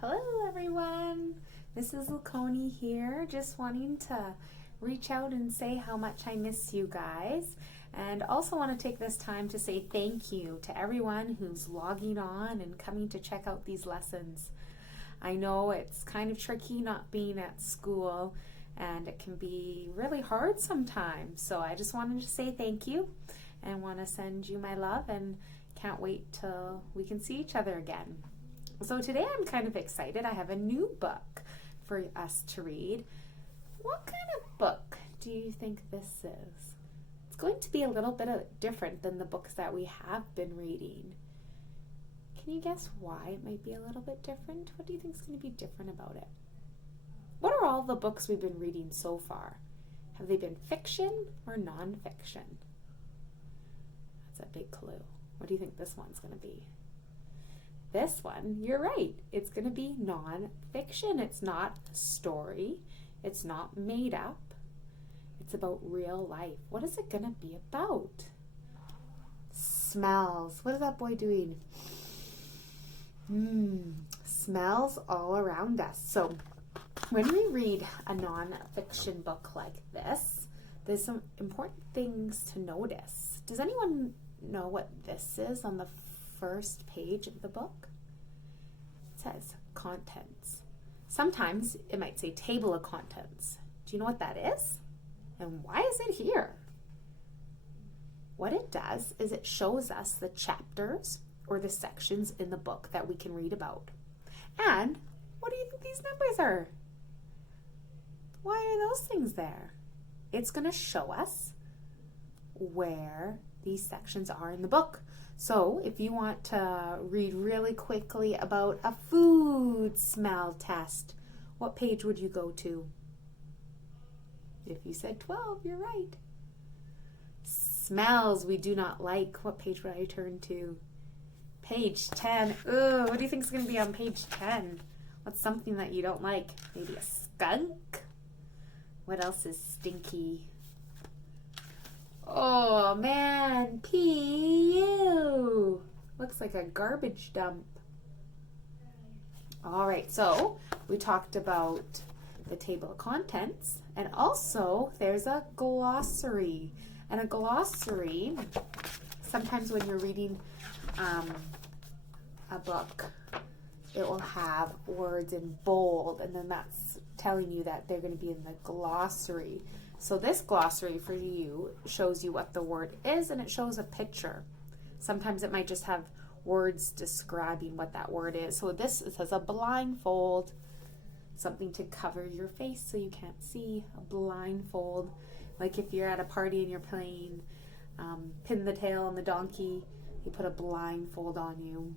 Hello everyone, this is Laconie here, just wanting to reach out and say how much I miss you guys, and also want to take this time to say thank you to everyone who's logging on and coming to check out these lessons. I know it's kind of tricky not being at school and it can be really hard sometimes, so I just wanted to say thank you and want to send you my love and can't wait till we can see each other again. So today I'm kind of excited. I have a new book for us to read. What kind of book do you think this is? It's going to be a little bit different than the books that we have been reading. Can you guess why it might be a little bit different? What do you think is going to be different about it? What are all the books we've been reading so far? Have they been fiction or nonfiction? That's a big clue. What do you think this one's going to be? This one, you're right, it's going to be non-fiction. It's not a story. It's not made up. It's about real life. What is it going to be about? Smells. What is that boy doing? Smells all around us. So when we read a non-fiction book like this, there's some important things to notice. Does anyone know what this is on the first page of the book? It says contents. Sometimes it might say table of contents. Do you know what that is? And why is it here? What it does is it shows us the chapters or the sections in the book that we can read about. And what do you think these numbers are? Why are those things there? It's going to show us where these sections are in the book. So if you want to read really quickly about a food smell test, what page would you go to? If you said 12, you're right. Smells we do not like. What page would I turn to? Page 10. Ooh, what do you think is going to be on page 10? What's something that you don't like? Maybe a skunk? What else is stinky? Oh man, PU. Looks like a garbage dump. All right, so we talked about the table of contents, and also there's a glossary. And a glossary, sometimes when you're reading a book, it will have words in bold, and then that's telling you that they're going to be in the glossary. So this glossary for you shows you what the word is, and it shows a picture. Sometimes it might just have words describing what that word is. So this, it says a blindfold, something to cover your face so you can't see. A blindfold, like if you're at a party and you're playing pin the tail on the donkey, you put a blindfold on you.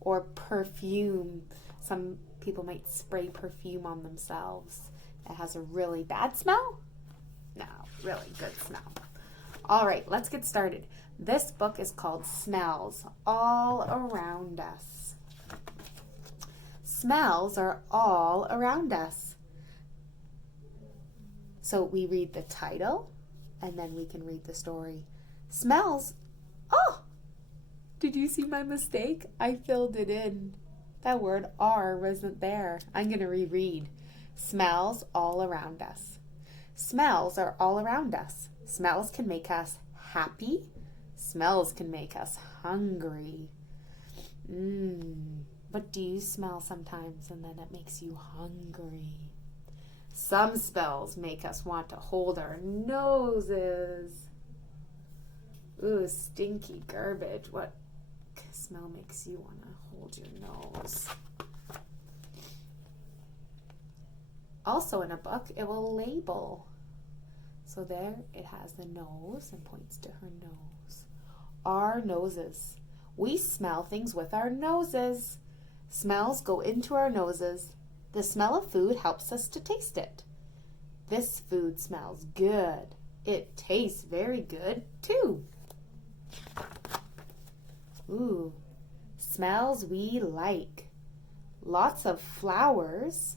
Or perfume. Some people might spray perfume on themselves. It has a really bad smell. No, really good smell. All right, let's get started. This book is called Smells All Around Us. Smells are all around us. So we read the title, and then we can read the story. Smells. Oh, did you see my mistake? I filled it in. That word "are" wasn't there. I'm going to reread. Smells all around us. Smells are all around us. Smells can make us happy. Smells can make us hungry. What do you smell sometimes and then it makes you hungry? Some smells make us want to hold our noses. Ooh, stinky garbage. What smell makes you want to hold your nose? Also in a book, it will label. So there it has the nose and points to her nose. Our noses. We smell things with our noses. Smells go into our noses. The smell of food helps us to taste it. This food smells good. It tastes very good too. Ooh, smells we like. Lots of flowers.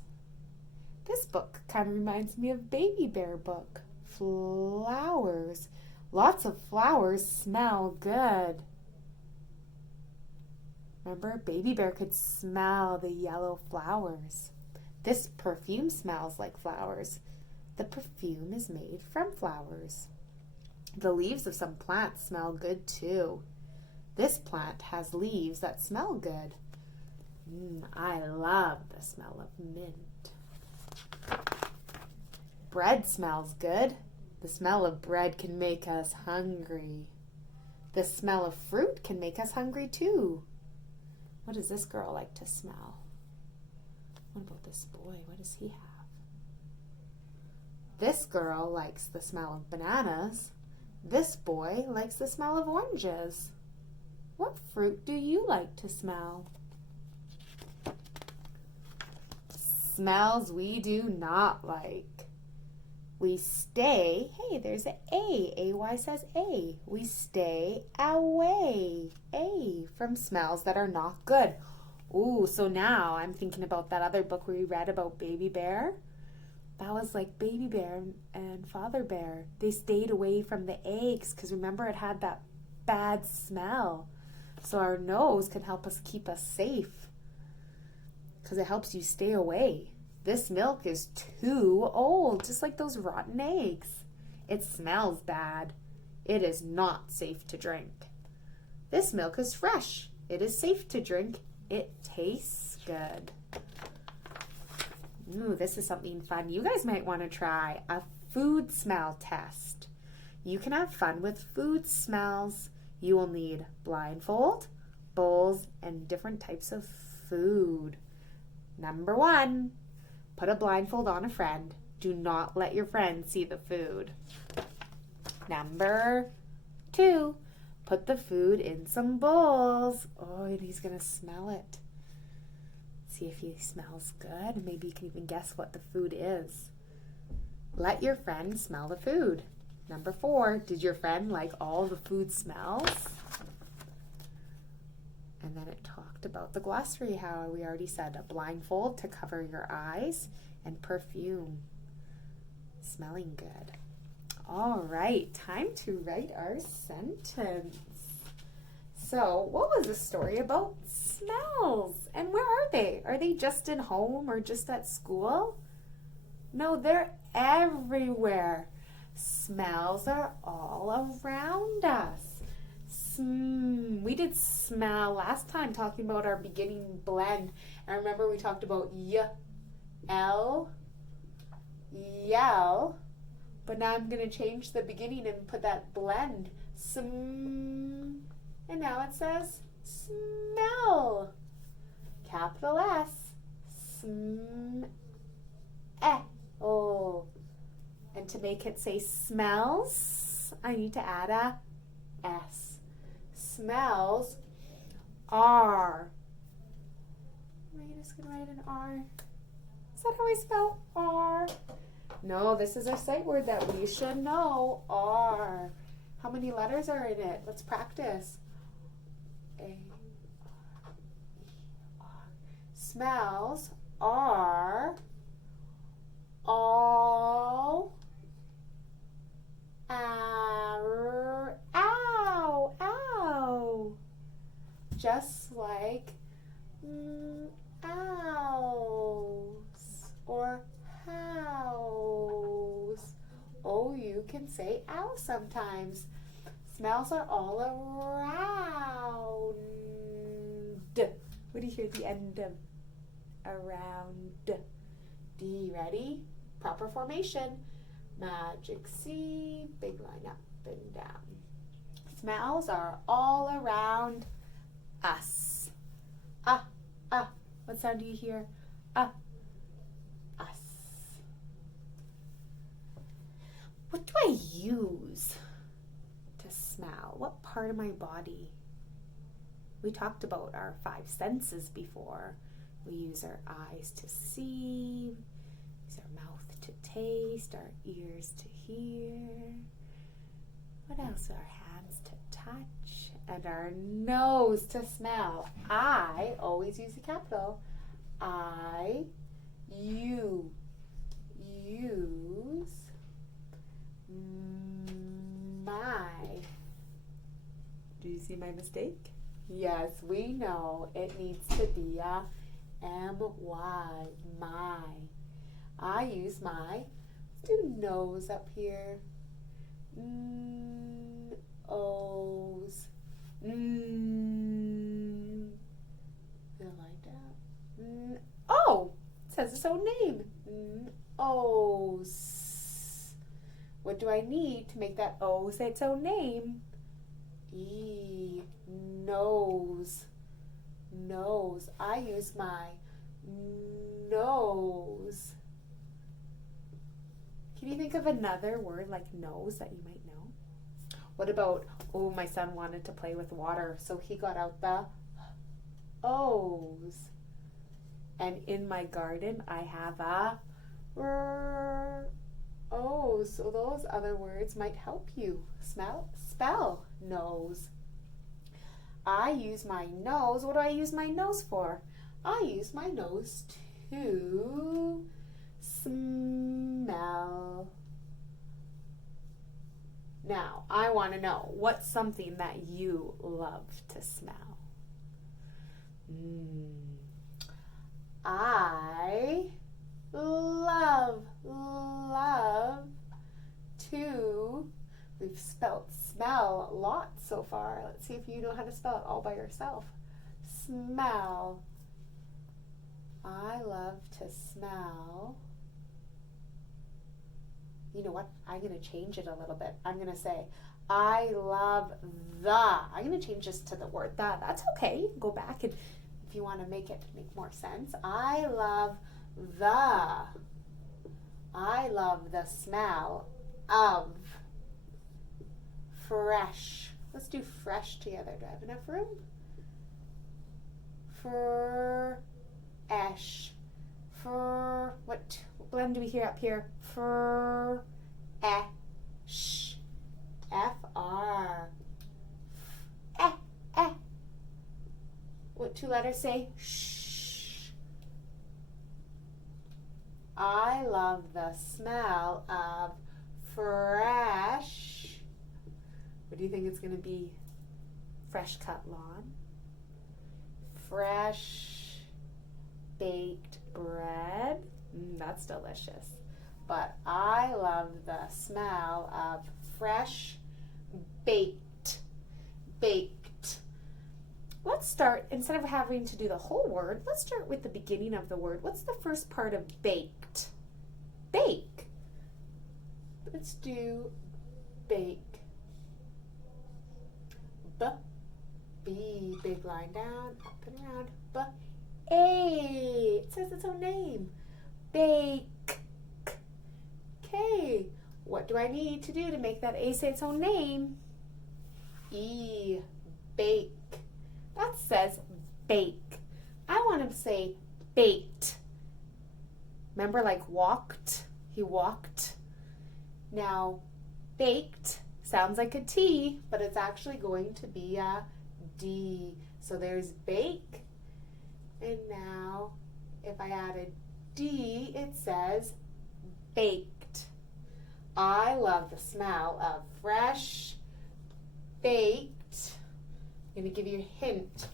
This book kind of reminds me of Baby Bear book. Flowers. Lots of flowers smell good. Remember, Baby Bear could smell the yellow flowers. This perfume smells like flowers. The perfume is made from flowers. The leaves of some plants smell good too. This plant has leaves that smell good. I love the smell of mint. Bread smells good. The smell of bread can make us hungry. The smell of fruit can make us hungry too. What does this girl like to smell? What about this boy? What does he have? This girl likes the smell of bananas. This boy likes the smell of oranges. What fruit do you like to smell? Smells we do not like. We stay, hey, there's an A. AY says A. We stay away, A, from smells that are not good. Ooh, so now I'm thinking about that other book we read about Baby Bear. That was like Baby Bear and Father Bear. They stayed away from the eggs because remember it had that bad smell. So our nose can help us keep us safe because it helps you stay away. This milk is too old, just like those rotten eggs. It smells bad. It is not safe to drink. This milk is fresh. It is safe to drink. It tastes good. Ooh, this is something fun you guys might want to try. A food smell test. You can have fun with food smells. You will need blindfold, bowls, and different types of food. Number 1, put a blindfold on a friend. Do not let your friend see the food. Number 2, put the food in some bowls. Oh, and he's going to smell it. See if he smells good. Maybe you can even guess what the food is. Let your friend smell the food. Number 4, did your friend like all the food smells? And then it talked about the glossary, how we already said a blindfold to cover your eyes and perfume. Smelling good. All right, time to write our sentence. So, what was the story about smells? And where are they? Are they just in home or just at school? No, they're everywhere. Smells are all around us. We did smell last time talking about our beginning blend. And remember we talked about L, yell. But now I'm going to change the beginning and put that blend. And now it says smell. Capital S. Oh. And to make it say smells, I need to add a S. Smells are. Am I just going to write an R? Is that how I spell R? No, this is our sight word that we should know. R. How many letters are in it? Let's practice. A-R-E-R. Smells are all ow, just like owls or house. Oh, you can say ow sometimes. Smells are all around. What do you hear at the end of around? D, ready? Proper formation. Magic C, big line up and down. Smells are all around us. What sound do you hear? Us. What do I use to smell? What part of my body? We talked about our 5 senses before. We use our eyes to see, use our mouth to taste, our ears to hear. What else? Our hands to touch, and our nose to smell. I always use a capital. You use my. Do you see my mistake? Yes, we know it needs to be a M-Y, my. I use my, let's do nose up here. O's. Like that. Oh, it says its own name. O's. What do I need to make that O say its own name? E. Nose. Nose. I use my nose. Can you think of another word like nose that you might know? What about, oh, my son wanted to play with water, so he got out the O's. And in my garden, I have a O. So those other words might help you spell nose. I use my nose. What do I use my nose for? I use my nose to smell. Now, I want to know, what's something that you love to smell? I love to, we've spelled smell a lot so far. Let's see if you know how to spell it all by yourself. Smell. I love to smell. You know what? I'm going to change it a little bit. I'm going to say, I love the. I'm going to change this to the word the. That's okay. Go back and if you want to make it make more sense. I love the smell of fresh. Let's do fresh together. Do I have enough room? Fresh. What blend do we hear up here? Fresh. F-R. What two letters say? Shh. I love the smell of fresh. What do you think it's going to be? Fresh cut lawn. Fresh baked bread. That's delicious. But I love the smell of fresh baked. Let's start, instead of having to do the whole word, let's start with the beginning of the word. What's the first part of baked? Bake. Let's do bake. B, big line down, up and around. A, it says its own name. Bake. Okay, what do I need to do to make that A say its own name? E, bake. That says bake. I want to say baked. Remember, like walked? He walked. Now, baked sounds like a T, but it's actually going to be a D. So there's bake. And now, if I add a D, it says baked. I love the smell of fresh baked. I'm going to give you a hint.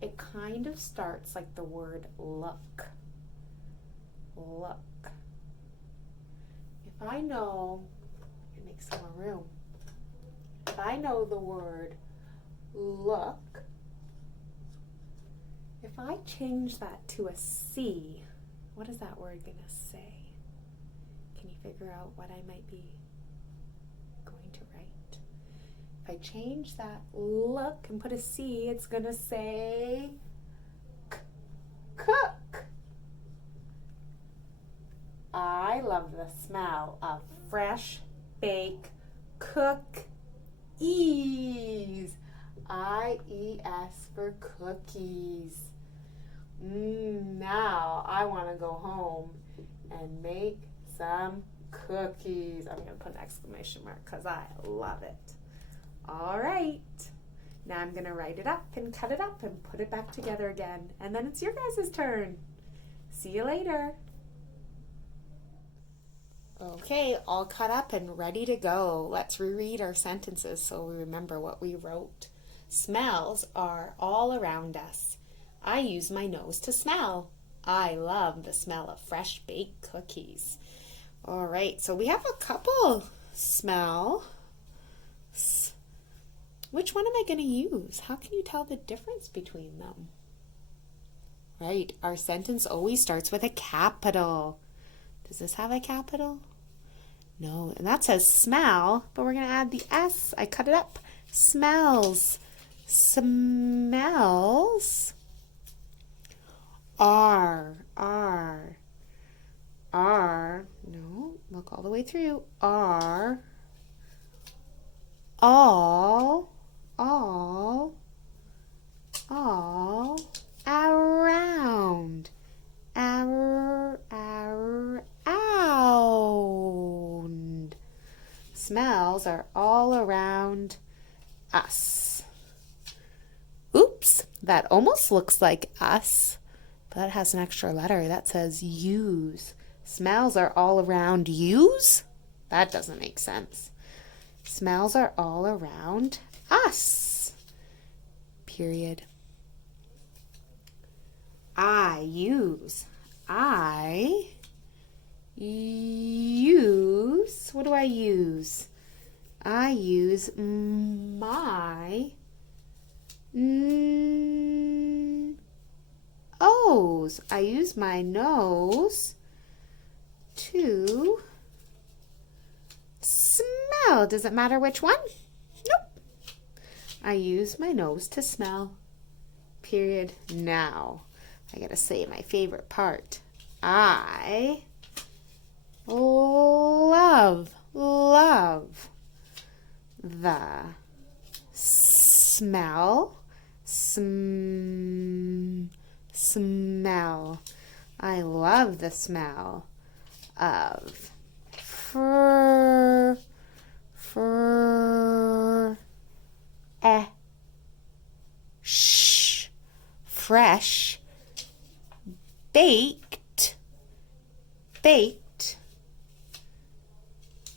It kind of starts like the word look. Look. If I know, it makes some more room. If I know the word look, if I change that to a C, what is that word going to say? Can you figure out what I might be going to write? If I change that look and put a C, it's going to say cook. I love the smell of fresh baked cookies. I-E-S for cookies. Now I want to go home and make some cookies. I'm going to put an exclamation mark because I love it. All right. Now I'm going to write it up and cut it up and put it back together again. And then it's your guys' turn. See you later. Okay, all cut up and ready to go. Let's reread our sentences so we remember what we wrote. Smells are all around us. I use my nose to smell. I love the smell of fresh baked cookies. All right, so we have a couple smells. Which one am I going to use? How can you tell the difference between them? Right, our sentence always starts with a capital. Does this have a capital? No, and that says smell, but we're going to add the S. I cut it up. Smells. Smells are, no, look all the way through, are all around, around. Smells are all around us. Oops, that almost looks like us, but that has an extra letter. That says use. Smells are all around yous? That doesn't make sense. Smells are all around us. Period. I use. What do I use? I use my nose. I use my nose to smell. Does it matter which one? Nope. I use my nose to smell. Period. Now, I gotta say my favorite part. I love the smell. Smell. I love the smell of fresh baked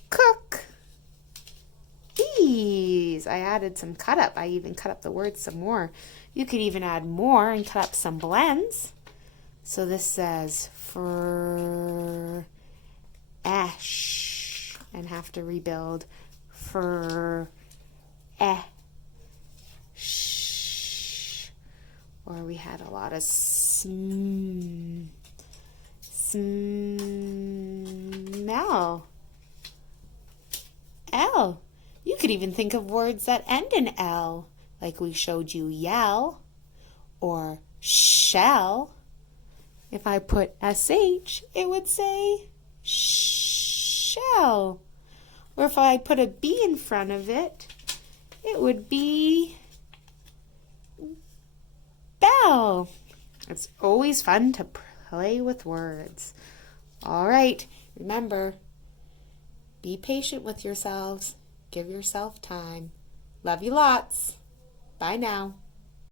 cookies. I added some cut up. I even cut up the words some more. You could even add more and cut up some blends. So this says fresh and have to rebuild fresh. Or we had a lot of smell. L. You could even think of words that end in L, like we showed you yell or shell. If I put SH, it would say shell. Or if I put a B in front of it, it would be bell. It's always fun to play with words. All right, remember, be patient with yourselves. Give yourself time. Love you lots. Bye now.